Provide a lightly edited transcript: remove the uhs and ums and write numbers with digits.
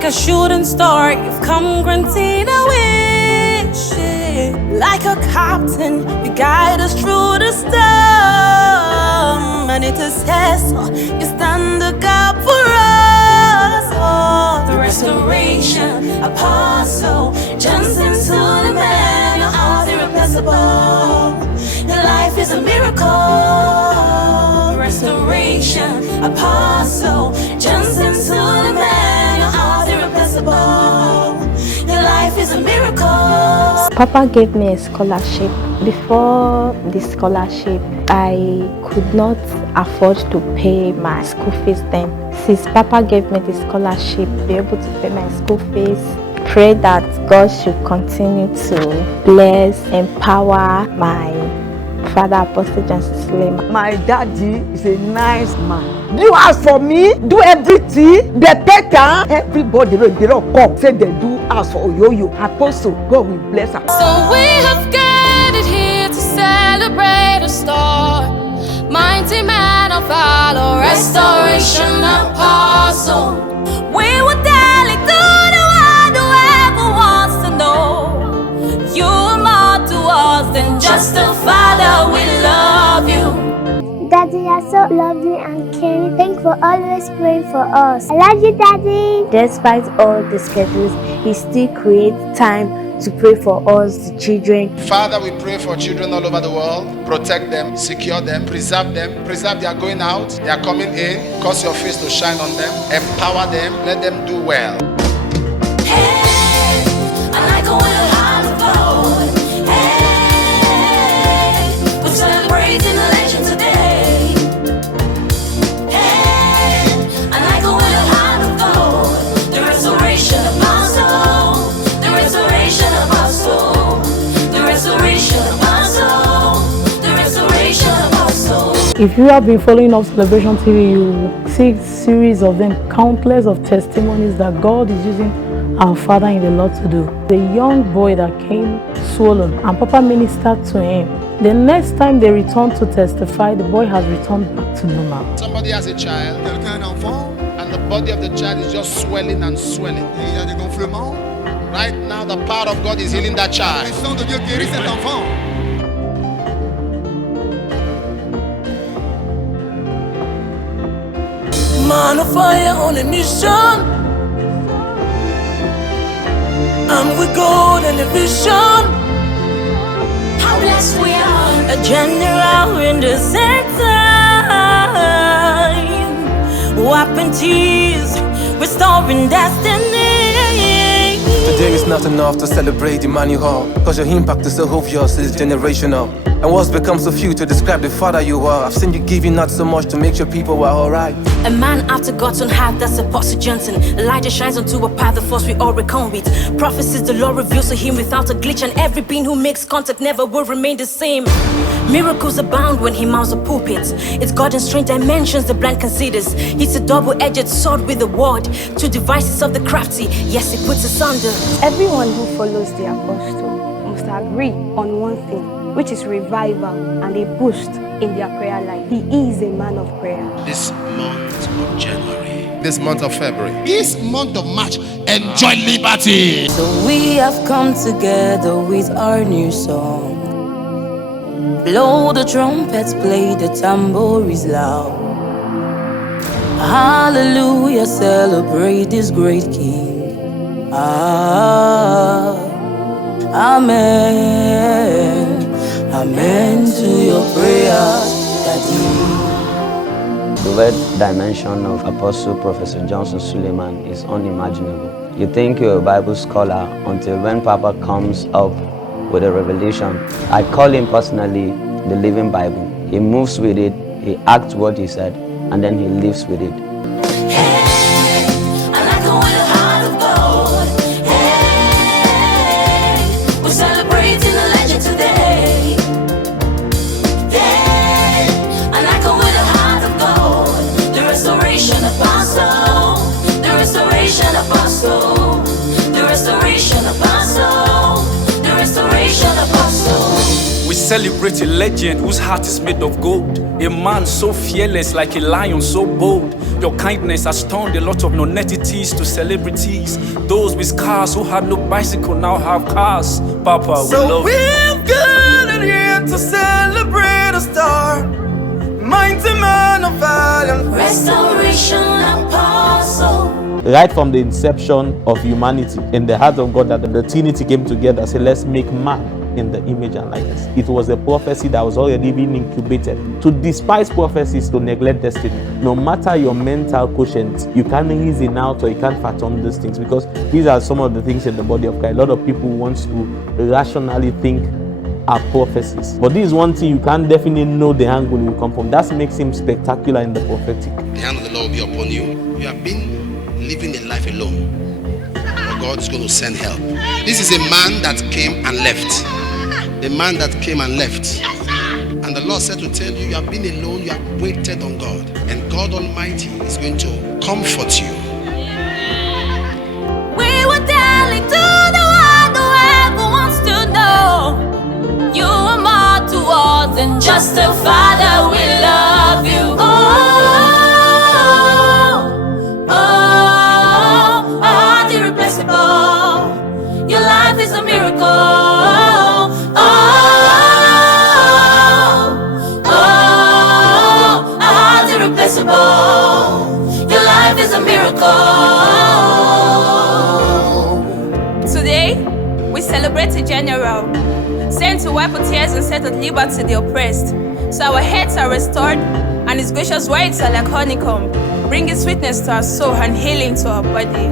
Like a shooting star, you've come granting a wish. Like a captain, you guide us through the storm. And it is yes, you stand the gap for us. Oh, the restoration, apostle, Johnson to the man, your heart irreplaceable. Your life is a miracle. Restoration, apostle, Johnson to the man, your heart irreplaceable. Your life is a miracle. Papa gave me a scholarship. Before the scholarship, I could not afford to pay my school fees then. Since Papa gave me the scholarship, be able to pay my school fees, pray that God should continue to bless, empower my father, Apostle Johnson Suleiman. My daddy is a nice man. Do ask for me, do everything. The better, everybody they don't come. Say they do ask for Oyoyo. Apostle, God will bless her. So we have gathered here to celebrate a star, mighty man of valor, restoration apostle. We will tell it to the world, whoever wants to know. You are more to us than just a father. We love you. Daddy, you're so lovely and caring. Thank you for always praying for us. I love you, Daddy. Despite all the schedules, he still creates time to pray for us, the children. Father, we pray for children all over the world. Protect them, secure them, preserve their going out, their coming in. Cause your face to shine on them, empower them, let them do well. Hey, I like a winner high the boat. Hey, we're celebrating the legend today. Hey, I like a winner high the boat. The restoration apostle, the restoration apostle, the restoration apostle, the restoration apostle. If you have been following up Celebration TV, you will see series of them, countless of testimonies that God is using our Father in the Lord to do. The young boy that came swollen and Papa ministered to him. The next time they returned to testify, the boy has returned back to normal. Somebody has a child, and the body of the child is just swelling and swelling. Right now, the power of God is healing that child. Man of fire on a mission. I'm with God and a vision. How blessed we are. A general in the center. Wiping tears, restoring destiny. Today is not enough to celebrate the man you are, cause your impact is so obvious, it's generational. And what's become so few to describe the father you are. I've seen you giving not so much to make sure people were alright. A man after God's own heart, that's Apostle Johnson. Elijah shines onto a path, the force we all reckon with. Prophecies the Lord reveals to him without a glitch, and every being who makes contact never will remain the same. Miracles abound when he mounts a pulpit. It's God in strange dimensions the blind considers. He's a double-edged sword with a word, two devices of the crafty. Yes, he puts asunder. Everyone who follows the apostle must agree on one thing, which is revival and a boost in their prayer life. He is a man of prayer. This month of January, this month of February, this month of March, enjoy liberty. So we have come together with our new song. Blow the trumpets, play the tambourines loud. Hallelujah, celebrate this great King. Amen. Amen to your prayer, Daddy. The word dimension of Apostle Professor Johnson Suleiman is unimaginable. You think you're a Bible scholar until when Papa comes up with a revelation. I call him personally the living Bible. He moves with it, he acts what he said, and then he lives with it. We celebrate a legend whose heart is made of gold. A man so fearless, like a lion so bold. Your kindness has turned a lot of non-entities to celebrities. Those with cars who had no bicycle now have cars. Papa, we love you. We've gathered here to celebrate a star, mighty man of valiant. Restoration Apostle. Right from the inception of humanity, in the heart of God, that the Trinity came together, say, let's make man in the image and likeness. It was a prophecy that was already being incubated. To despise prophecies, to neglect destiny. No matter your mental quotient, you can't reason out or you can't fathom these things, because these are some of the things in the body of Christ. A lot of people want to rationally think are prophecies. But this is one thing you can't definitely know the angle you come from. That makes him spectacular in the prophetic. The hand of the Lord will be upon you. You have been living a life alone, but God is going to send help. This is a man that came and left. The man that came and left. And the Lord said to tell you, you have been alone, you have waited on God. And God Almighty is going to comfort you. We will tell it to the world, whoever wants to know. You are more to us than just a father, we love you. Your life is a miracle. Irreplaceable. Your life is a miracle. Today, we celebrate a general sent to wipe our tears and set at liberty the oppressed. So our heads are restored, and his gracious words are like honeycomb, bringing sweetness to our soul and healing to our body.